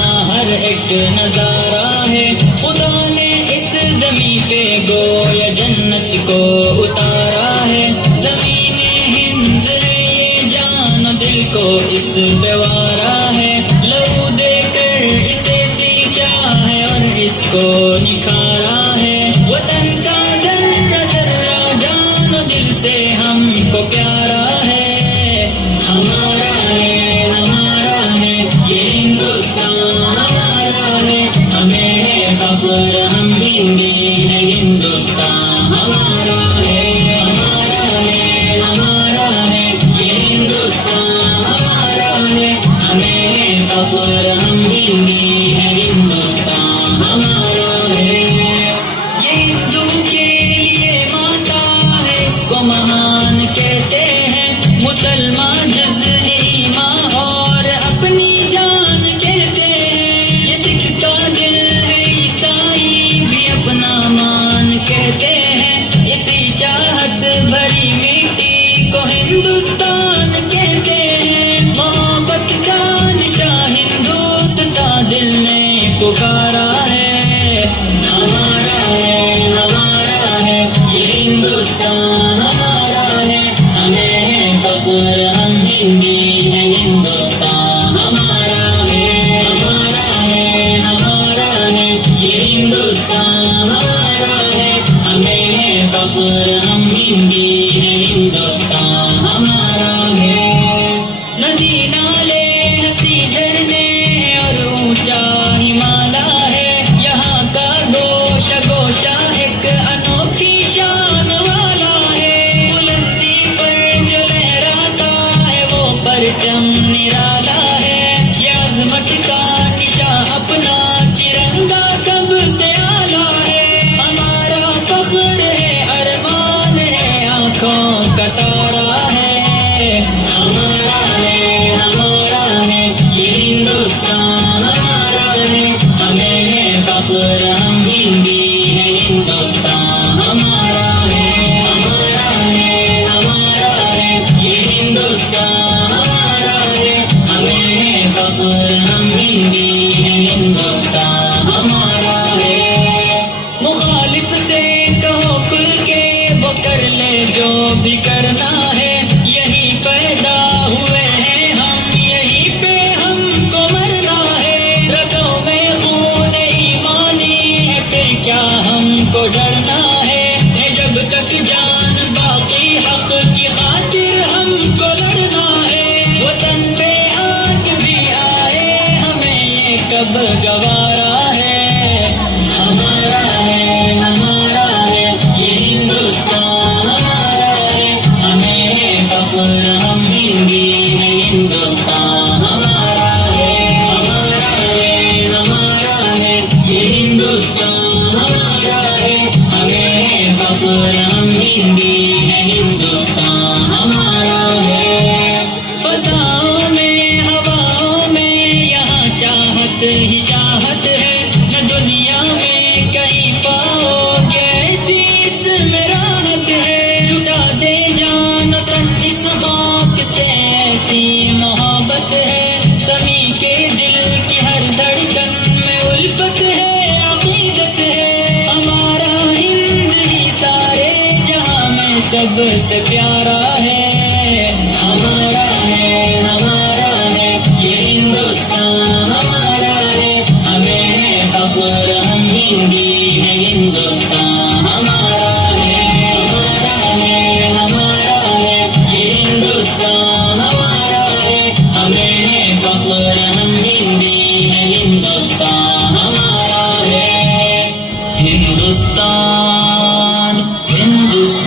یہاں ہر ایک نظارہ ہے، خدا نے اس زمین پہ گویا جنت کو اتارا ہے، زمین ہند ہے یہ جان و دل کو اس پہ وارا ہے، لہو دے کر اسے سینچا ہے اور اس کو نکھارا ہے، وطن کا ذرہ ذرہ جان و دل سے ہم کو پیارا ہے، ہمارا ہے ہمارا ہے یہ ہندوستان ہمارا ہے، ہمیں ہے فخر ہم ہندی ہے، ہندوستان ہمارا ہے ہمارا ہے ہمارا ہے یہ ہندوستان ہمارا ہے، ہمیں ہے فخر ہم ہندی ہے، ہندوستان ہمارا ہے، یہ ہندو کے لیے ماتا ہے، اس کو مہان کہتے ہیں، مسلمان جز ایمان اور اپنی جان کہتے ہیں، یہ سکھ کا دل ہے عیسائی بھی اپنا مان کہتے ہیں، اسی چاہت بھری مٹی کو ہندوستان کہتے ہیں، محبت کا نشان ہندوستان دل نے پکارا ہے، ہمارا ہے یہ ہندوستان ہمارا ہے، ہمیں ہے فخر ہم ہندی ہے، ہندوستان ہمارا ہے ہمارا ہے یہ ہندوستان ہمارا ہے، ہمیں ہے فخر ہم ہندی ہے، ہندوستان ہمارا ہے، ندی نالے ہنسی جھرنے اور اونچا ہمالا ہے، یہاں کا گوشہ گوشہ ایک انوکھی شان والا ہے، بلندی پر جو لہراتا ہے وہ پرچم نرالا ہے، یہ عظمت کا نشان اپنا ترنگا سب سے اعلیٰ ہے، ہمارا فخر ہے ارمان ہے آنکھوں کا تارا ہے، ہمارا ہے یہ ہندوستان ہمارا ہے، ہمیں ہے فخر ہم ہندی ہے، ہندوستان ہمارا ہے یہ ہندوستان ہمارا ہے، ہمیں ہے فخر ہم ہندی ہے، ہندوستان ہمارا ہے، مخالف سے کہو کھل کے وہ کر لے جو بھی کرنا ہے، یہی پیدا ہوئے ہیں ہم، یہی پہ ہم کو مرنا ہے، رگوں میں خون ایمانی ہے پھر کیا ہم کو ڈرنا ہے، جب تک جان باقی حق کی خاطر ہم کو لڑنا ہے، وطن پہ آج بھی آئے ہمیں یہ کب گوارا ہے، ہمارا ہے یہ ہندوستان ہمارا ہے، ہمیں ہے فخر ہم ہندی ہے، ہندوستان ہمارا ہے یہ ہندوستان ہمارا ہے، ہمیں ہے فخر ہم ہندی ہے، ہندوستان ہمارا ہے، فضاؤں میں ہواؤں میں یہاں چاہت ہی چاہت ہے، نہ دنیا میں کہیں پاؤ گے ایسی اس میں راحت ہے، لٹا دے جان و تن اس خاک سے ایسی محبت ہے، سبھی کے دل کی ہر دھڑکن میں الفت ہے، عقیدت ہے، ہمارا ہند ہی سارے جہاں میں سب سے پیارا ہے، ہمارا ہے یہ ہندوستان ہمارا ہے، ہمیں ہے فخر ہم ہندی ہے، ہندوستان